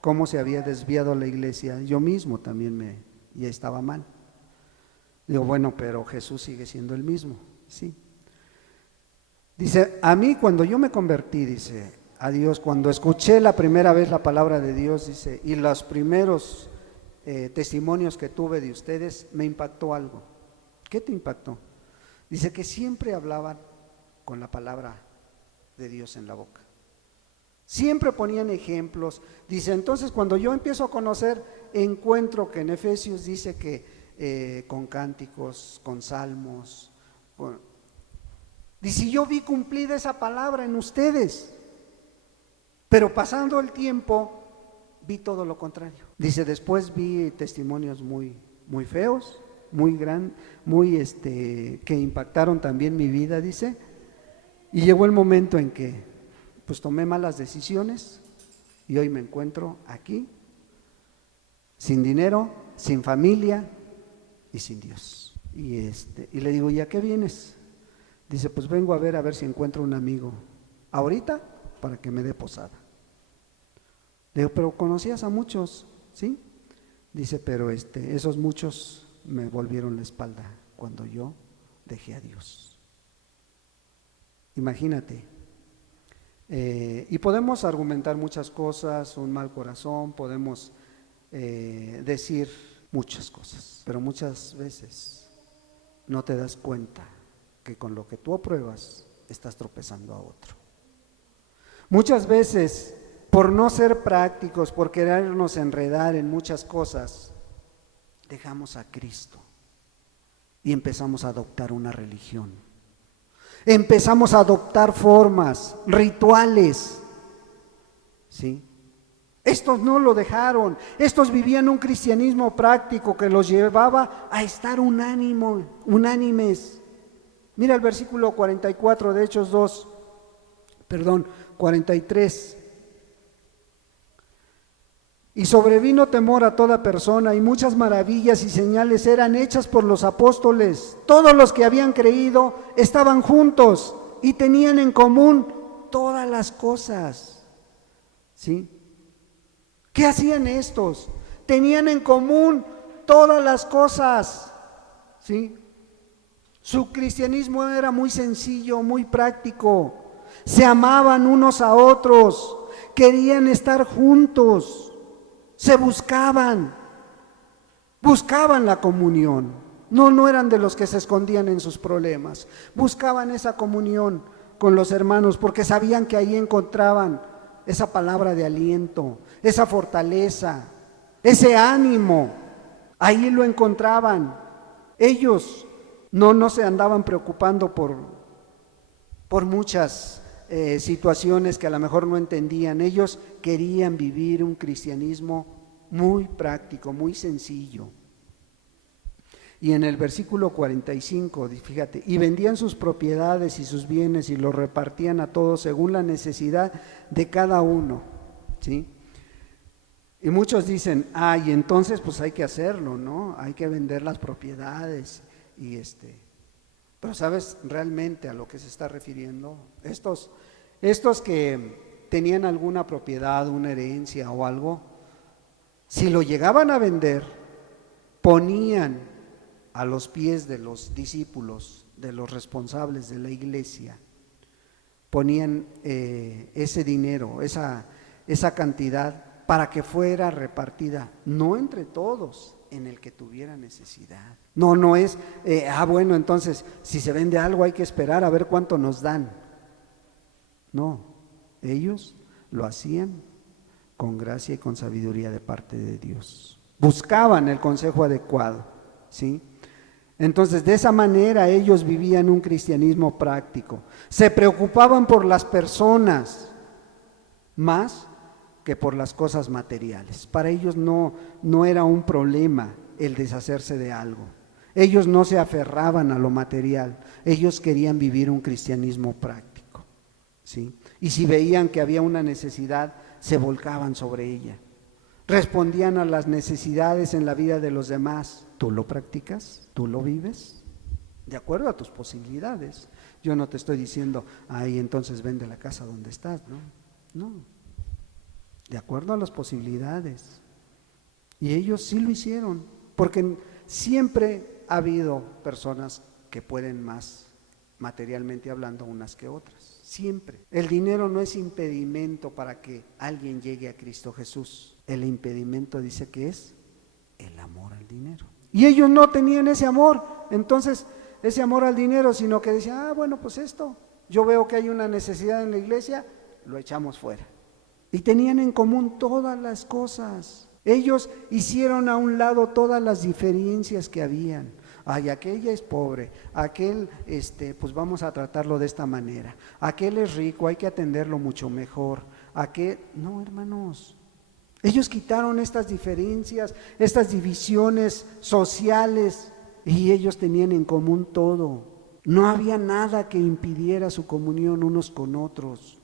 cómo se había desviado la iglesia, yo mismo también ya estaba mal. Digo, bueno, pero Jesús sigue siendo el mismo, sí. Dice, a mí cuando yo me convertí, dice, a Dios, cuando escuché la primera vez la palabra de Dios, dice, y los primeros testimonios que tuve de ustedes, me impactó algo. ¿Qué te impactó? Dice que siempre hablaban con la palabra de Dios en la boca. Siempre ponían ejemplos. Dice, entonces cuando yo empiezo a conocer, encuentro que en Efesios dice que con cánticos, con salmos, dice, yo vi cumplida esa palabra en ustedes, pero pasando el tiempo, vi todo lo contrario. Dice, después vi testimonios muy, muy feos, muy grandes, que impactaron también mi vida, dice, y llegó el momento en que pues tomé malas decisiones y hoy me encuentro aquí, sin dinero, sin familia y sin Dios. Y le digo, ¿y a qué vienes? Dice, pues vengo a ver si encuentro un amigo ahorita para que me dé posada. Le digo, pero conocías a muchos, ¿sí? Dice, pero esos muchos me volvieron la espalda cuando yo dejé a Dios. Imagínate. Y podemos argumentar muchas cosas, un mal corazón, podemos decir muchas cosas, pero muchas veces no te das cuenta que con lo que tú apruebas estás tropezando a otro. Muchas veces, por no ser prácticos, por querernos enredar en muchas cosas, dejamos a Cristo y empezamos a adoptar una religión. Empezamos a adoptar formas, rituales, ¿sí? Estos no lo dejaron, estos vivían un cristianismo práctico que los llevaba a estar unánimes. Mira el versículo 44 de Hechos 43. Y sobrevino temor a toda persona, y muchas maravillas y señales eran hechas por los apóstoles. Todos los que habían creído estaban juntos y tenían en común todas las cosas. ¿Sí? ¿Qué hacían estos? Tenían en común todas las cosas. ¿Sí? Su cristianismo era muy sencillo, muy práctico. Se amaban unos a otros, querían estar juntos. Se buscaban la comunión. No eran de los que se escondían en sus problemas. Buscaban esa comunión con los hermanos porque sabían que ahí encontraban esa palabra de aliento, esa fortaleza, ese ánimo. Ahí lo encontraban. Ellos no se andaban preocupando por muchas situaciones que a lo mejor no entendían. Ellos querían vivir un cristianismo muy práctico, muy sencillo. Y en el versículo 45, fíjate, y vendían sus propiedades y sus bienes y los repartían a todos según la necesidad de cada uno, ¿sí? Y muchos dicen, y entonces pues hay que hacerlo, ¿no? Hay que vender las propiedades pero ¿sabes realmente a lo que se está refiriendo? Estos que tenían alguna propiedad, una herencia o algo, si lo llegaban a vender, ponían a los pies de los discípulos, de los responsables de la iglesia, ponían ese dinero, esa cantidad para que fuera repartida, no entre todos, en el que tuviera necesidad. No es, bueno, entonces si se vende algo hay que esperar a ver cuánto nos dan. No, ellos lo hacían con gracia y con sabiduría de parte de Dios. Buscaban el consejo adecuado, ¿sí? Entonces, de esa manera ellos vivían un cristianismo práctico. Se preocupaban por las personas más que por las cosas materiales. Para ellos no era un problema el deshacerse de algo. Ellos no se aferraban a lo material. Ellos querían vivir un cristianismo práctico, ¿sí? Y si veían que había una necesidad, se volcaban sobre ella. Respondían a las necesidades en la vida de los demás. ¿Tú lo practicas? ¿Tú lo vives? de acuerdo a tus posibilidades. Yo no te estoy diciendo, ahí entonces vende la casa donde estás, no, no, de acuerdo a las posibilidades. Y ellos sí lo hicieron, porque siempre ha habido personas que pueden más materialmente hablando unas que otras, siempre. El dinero no es impedimento para que alguien llegue a Cristo Jesús. El impedimento dice que es el amor al dinero. Y ellos no tenían ese amor, entonces ese amor al dinero, sino que decían, bueno, pues esto, yo veo que hay una necesidad en la iglesia, lo echamos fuera. Y tenían en común todas las cosas. Ellos hicieron a un lado todas las diferencias que habían. Ay, aquella es pobre, aquel, pues vamos a tratarlo de esta manera. Aquel es rico, hay que atenderlo mucho mejor. Aquel, no, hermanos. Ellos quitaron estas diferencias, estas divisiones sociales, y ellos tenían en común todo. No había nada que impidiera su comunión unos con otros.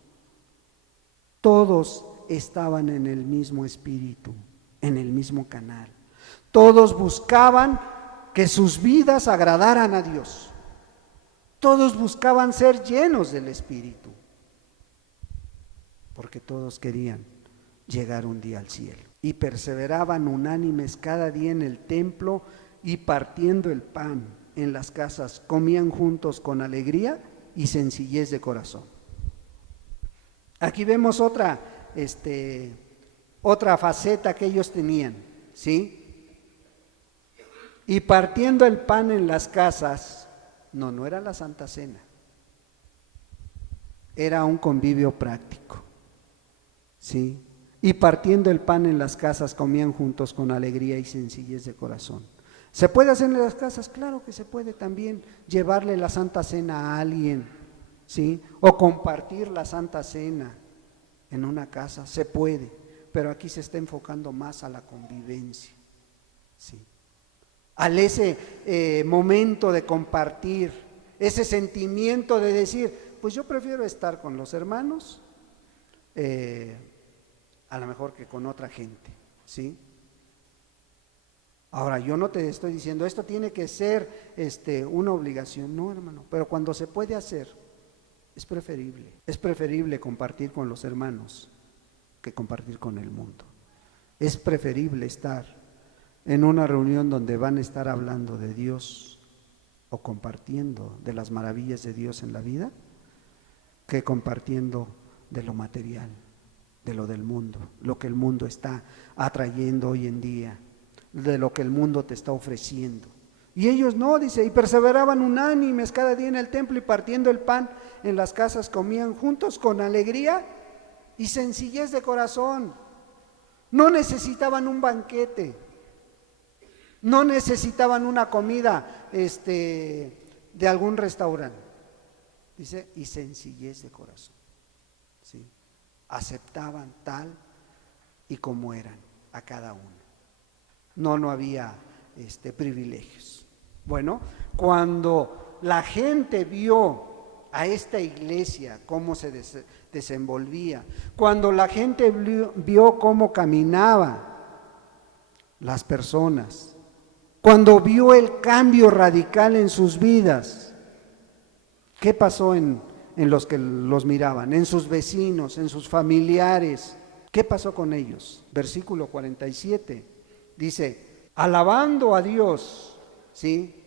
Todos estaban en el mismo espíritu, en el mismo canal. Todos buscaban que sus vidas agradaran a Dios. Todos buscaban ser llenos del Espíritu, porque todos querían llegar un día al cielo. Y perseveraban unánimes cada día en el templo y partiendo el pan en las casas, comían juntos con alegría y sencillez de corazón. Aquí vemos otra faceta que ellos tenían, ¿sí? Y partiendo el pan en las casas, no era la Santa Cena, era un convivio práctico, ¿sí? Y partiendo el pan en las casas, comían juntos con alegría y sencillez de corazón. ¿Se puede hacer en las casas? Claro que se puede también llevarle la Santa Cena a alguien, ¿sí? O compartir la Santa Cena en una casa, se puede, pero aquí se está enfocando más a la convivencia, ¿sí? Al ese momento de compartir, ese sentimiento de decir, pues yo prefiero estar con los hermanos, a lo mejor que con otra gente, ¿sí? Ahora, yo no te estoy diciendo, esto tiene que ser una obligación, no, hermano, pero cuando se puede hacer, es preferible compartir con los hermanos que compartir con el mundo. Es preferible estar en una reunión donde van a estar hablando de Dios o compartiendo de las maravillas de Dios en la vida, que compartiendo de lo material, de lo del mundo, lo que el mundo está atrayendo hoy en día, de lo que el mundo te está ofreciendo. Y ellos no, dice, y perseveraban unánimes cada día en el templo y partiendo el pan en las casas comían juntos con alegría y sencillez de corazón. No necesitaban un banquete, no necesitaban una comida de algún restaurante. Dice, y sencillez de corazón, ¿sí? Aceptaban tal y como eran a cada uno. No había privilegios. Bueno, cuando la gente vio a esta iglesia cómo se desenvolvía, cuando la gente vio cómo caminaba las personas, cuando vio el cambio radical en sus vidas, ¿qué pasó en los que los miraban? En sus vecinos, en sus familiares. ¿Qué pasó con ellos? Versículo 47 dice, alabando a Dios, ¿sí?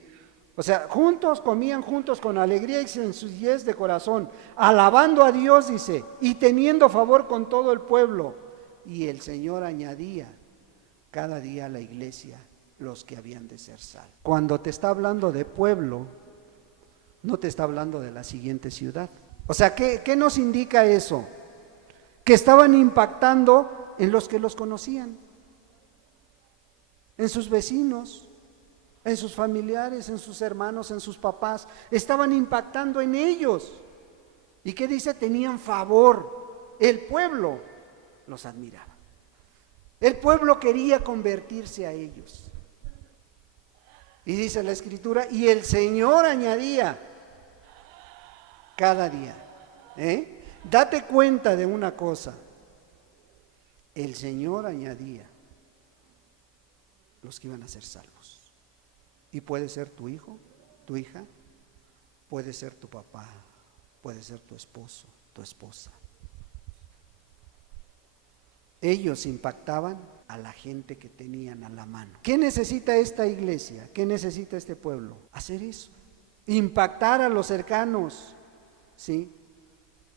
O sea, comían juntos con alegría y sencillez de corazón, alabando a Dios, dice, y teniendo favor con todo el pueblo. Y el Señor añadía cada día a la iglesia los que habían de ser salvos. Cuando te está hablando de pueblo, no te está hablando de la siguiente ciudad. O sea, ¿qué nos indica eso? Que estaban impactando en los que los conocían, en sus vecinos, en sus familiares, en sus hermanos, en sus papás. Estaban impactando en ellos. ¿Y qué dice? Tenían favor. El pueblo los admiraba. El pueblo quería convertirse a ellos. Y dice la Escritura, y el Señor añadía cada día. Date cuenta de una cosa. El Señor añadía los que iban a ser salvos. Y puede ser tu hijo, tu hija, Puede ser tu papá, puede ser tu esposo, tu esposa. Ellos impactaban a la gente que tenían a la mano. ¿Qué necesita esta iglesia? ¿Qué necesita este pueblo? Hacer eso, impactar a los cercanos, ¿sí?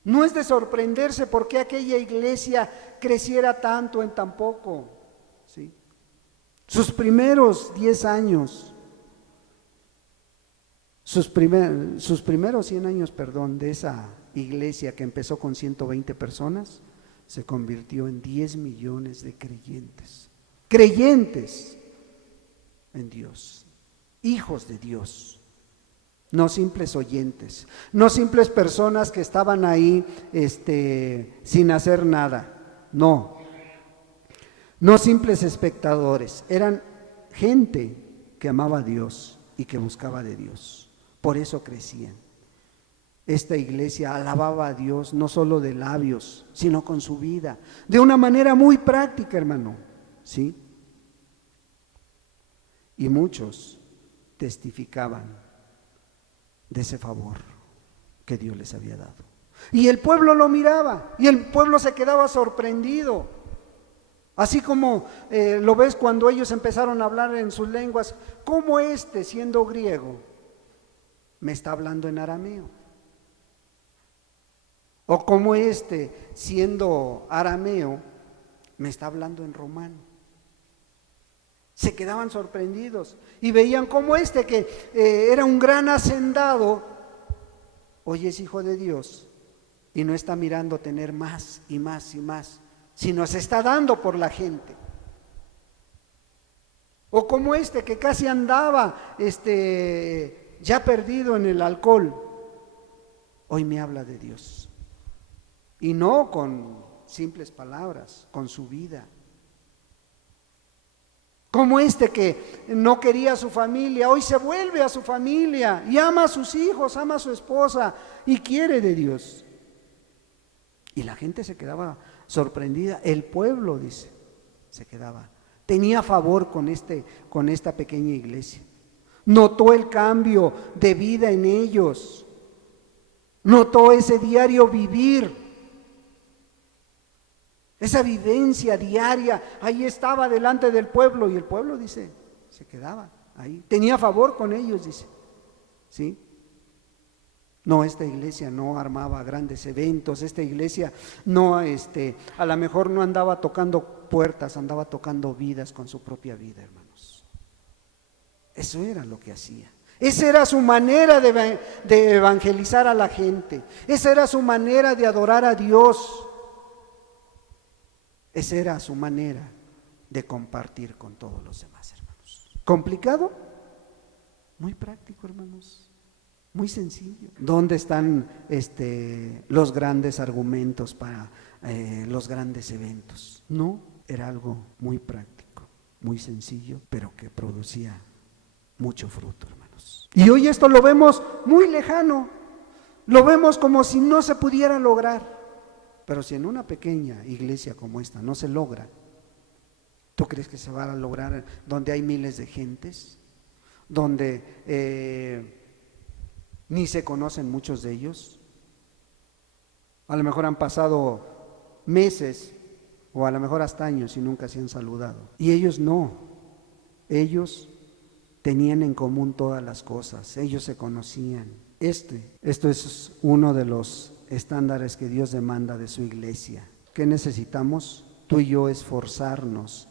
No es de sorprenderse por qué aquella iglesia creciera tanto en tan poco, ¿sí? Sus primeros 10 años, sus primeros 100 años, de esa iglesia que empezó con 120 personas, se convirtió en 10 millones de creyentes en Dios, hijos de Dios, no simples oyentes, no simples personas que estaban ahí sin hacer nada, no simples espectadores, eran gente que amaba a Dios y que buscaba de Dios, por eso crecían. Esta iglesia alababa a Dios no solo de labios, sino con su vida, de una manera muy práctica, hermano, ¿sí? Y muchos testificaban de ese favor que Dios les había dado. Y el pueblo lo miraba, y el pueblo se quedaba sorprendido. Así como lo ves cuando ellos empezaron a hablar en sus lenguas, ¿cómo siendo griego, me está hablando en arameo? O como siendo arameo, me está hablando en romano. Se quedaban sorprendidos y veían cómo que era un gran hacendado, hoy es hijo de Dios y no está mirando tener más y más y más, sino se está dando por la gente. O como que casi andaba ya perdido en el alcohol, hoy me habla de Dios. Y no con simples palabras, con su vida. Como que no quería a su familia, hoy se vuelve a su familia y ama a sus hijos, ama a su esposa y quiere de Dios. Y la gente se quedaba sorprendida, el pueblo, dice, se quedaba. Tenía favor con esta pequeña iglesia. Notó el cambio de vida en ellos. Notó ese diario vivir. Esa vivencia diaria, ahí estaba delante del pueblo y el pueblo, dice, se quedaba ahí. Tenía favor con ellos, dice, ¿sí? No, esta iglesia no armaba grandes eventos, esta iglesia no, a lo mejor no andaba tocando puertas, andaba tocando vidas con su propia vida, hermanos. Eso era lo que hacía. Esa era su manera de evangelizar a la gente. Esa era su manera de adorar a Dios. Esa era su manera de compartir con todos los demás, hermanos. ¿Complicado? Muy práctico, hermanos. Muy sencillo. ¿Dónde están los grandes argumentos para los grandes eventos? No, era algo muy práctico, muy sencillo, pero que producía mucho fruto, hermanos. Y hoy esto lo vemos muy lejano, lo vemos como si no se pudiera lograr. Pero si en una pequeña iglesia como esta no se logra, ¿tú crees que se va a lograr donde hay miles de gentes? Donde ni se conocen muchos de ellos. A lo mejor han pasado meses o a lo mejor hasta años y nunca se han saludado. Y ellos no. Ellos tenían en común todas las cosas. Ellos se conocían. Esto es uno de los estándares que Dios demanda de su iglesia. ¿Qué necesitamos? Tú y yo esforzarnos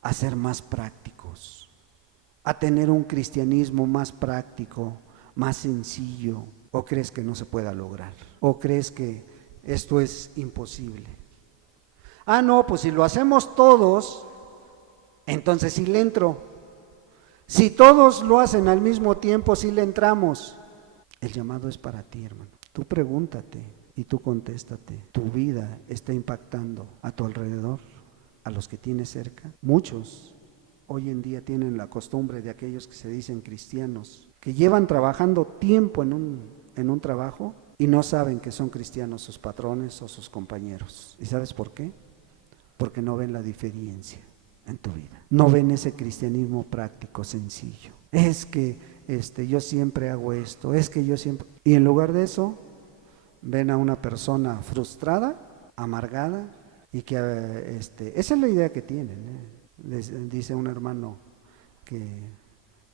a ser más prácticos, a tener un cristianismo más práctico, más sencillo. ¿O crees que no se pueda lograr? ¿O crees que esto es imposible? No, pues si lo hacemos todos, entonces sí le entro. Si todos lo hacen al mismo tiempo, sí le entramos. El llamado es para ti, hermano. Tú pregúntate y tú contéstate. ¿Tu vida está impactando a tu alrededor, a los que tienes cerca? Muchos hoy en día tienen la costumbre de aquellos que se dicen cristianos, que llevan trabajando tiempo en un trabajo y no saben que son cristianos sus patrones o sus compañeros. ¿Y sabes por qué? Porque no ven la diferencia en tu vida. No ven ese cristianismo práctico, sencillo. Es que yo siempre hago esto, es que yo siempre... Y en lugar de eso, ven a una persona frustrada, amargada, y que esa es la idea que tienen, dice un hermano que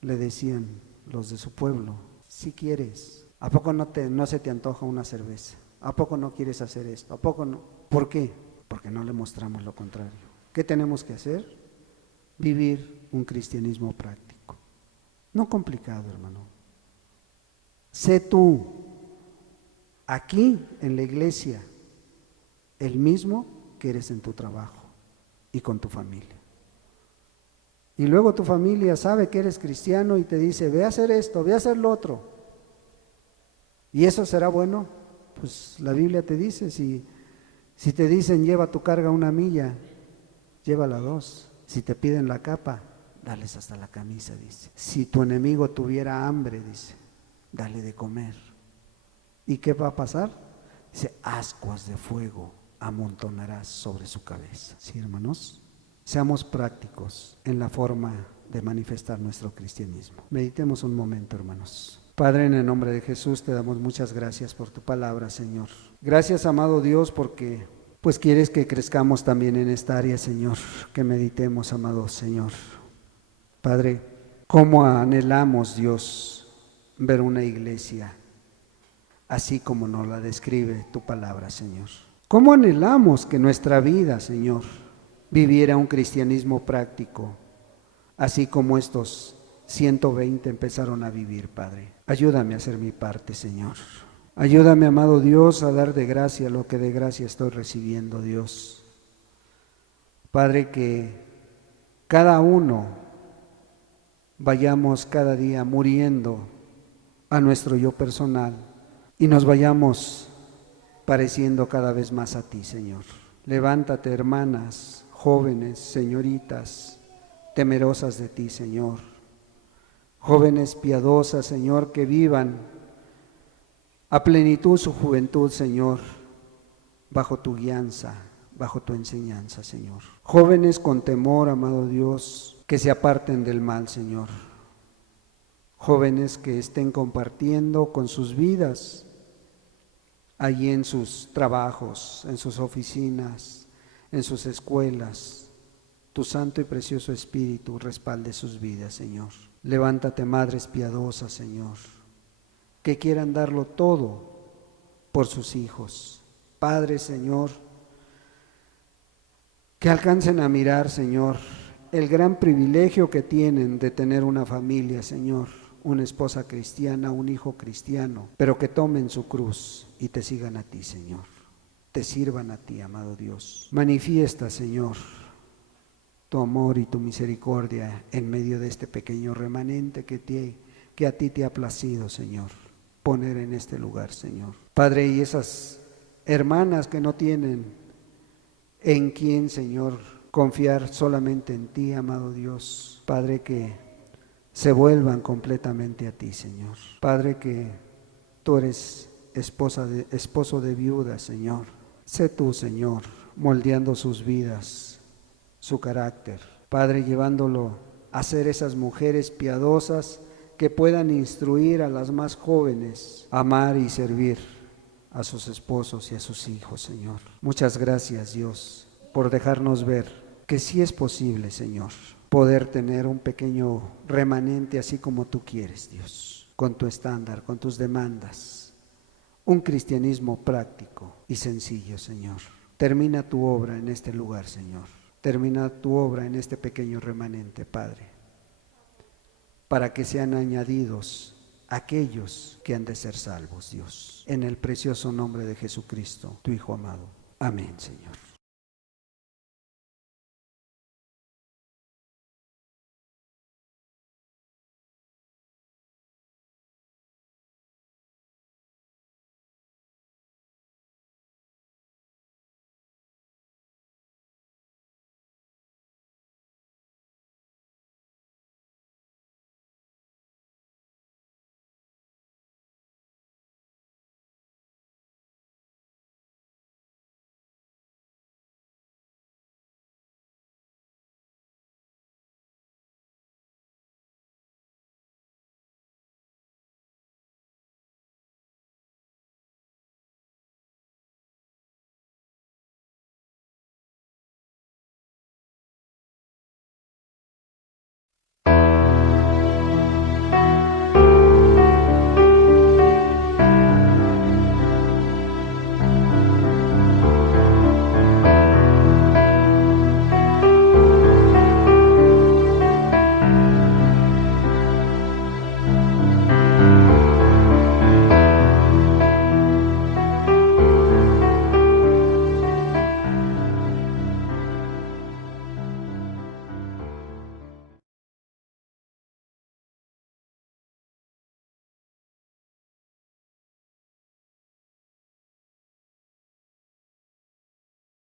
le decían los de su pueblo: si quieres, ¿a poco no se te antoja una cerveza? ¿A poco no quieres hacer esto? ¿A poco no? ¿Por qué? Porque no le mostramos lo contrario. ¿Qué tenemos que hacer? Vivir un cristianismo práctico, no complicado, hermano. Sé tú aquí en la iglesia el mismo que eres en tu trabajo y con tu familia. Y luego tu familia sabe que eres cristiano y te dice: ve a hacer esto, ve a hacer lo otro. ¿Y eso será bueno? Pues la Biblia te dice, si te dicen lleva tu carga 1 milla, llévala 2. Si te piden la capa, dales hasta la camisa, dice. Si tu enemigo tuviera hambre, dice, dale de comer. ¿Y qué va a pasar? Dice: ascuas de fuego amontonarás sobre su cabeza. ¿Sí, hermanos? Seamos prácticos en la forma de manifestar nuestro cristianismo. Meditemos un momento, hermanos. Padre, en el nombre de Jesús te damos muchas gracias por tu palabra, Señor. Gracias, amado Dios, porque pues quieres que crezcamos también en esta área, Señor, que meditemos, amado Señor. Padre, cómo anhelamos, Dios, ver una iglesia así como nos la describe tu palabra, Señor. Cómo anhelamos que nuestra vida, Señor, viviera un cristianismo práctico, así como estos 120 empezaron a vivir, Padre. Ayúdame a hacer mi parte, Señor. Ayúdame, amado Dios, a dar de gracia lo que de gracia estoy recibiendo, Dios. Padre, que cada uno vayamos cada día muriendo a nuestro yo personal y nos vayamos pareciendo cada vez más a ti, Señor. Levántate, hermanas, jóvenes, señoritas, temerosas de ti, Señor. Jóvenes piadosas, Señor, que vivan a plenitud su juventud, Señor, bajo tu guianza, bajo tu enseñanza, Señor. Jóvenes con temor, amado Dios, que se aparten del mal, Señor. Jóvenes que estén compartiendo con sus vidas allí en sus trabajos, en sus oficinas, en sus escuelas. Tu santo y precioso Espíritu respalde sus vidas, Señor. Levántate, madres piadosas, Señor, que quieran darlo todo por sus hijos. Padre, Señor, que alcancen a mirar, Señor, el gran privilegio que tienen de tener una familia, Señor, una esposa cristiana, un hijo cristiano, pero que tomen su cruz y te sigan a ti, Señor. Te sirvan a ti, amado Dios. Manifiesta, Señor, tu amor y tu misericordia en medio de este pequeño remanente que a ti te ha placido, Señor, poner en este lugar, Señor. Padre, y esas hermanas que no tienen en quién, Señor, confiar solamente en ti, amado Dios. Padre, que se vuelvan completamente a ti, Señor. Padre, que tú eres esposo de viuda, Señor. Sé tú, Señor, moldeando sus vidas, su carácter. Padre, llevándolo a ser esas mujeres piadosas que puedan instruir a las más jóvenes a amar y servir a sus esposos y a sus hijos, Señor. Muchas gracias, Dios, por dejarnos ver que sí es posible, Señor, poder tener un pequeño remanente así como tú quieres, Dios, con tu estándar, con tus demandas, un cristianismo práctico y sencillo, Señor. Termina tu obra en este lugar, Señor. Termina tu obra en este pequeño remanente, Padre, para que sean añadidos aquellos que han de ser salvos, Dios. En el precioso nombre de Jesucristo, tu Hijo amado. Amén, Señor.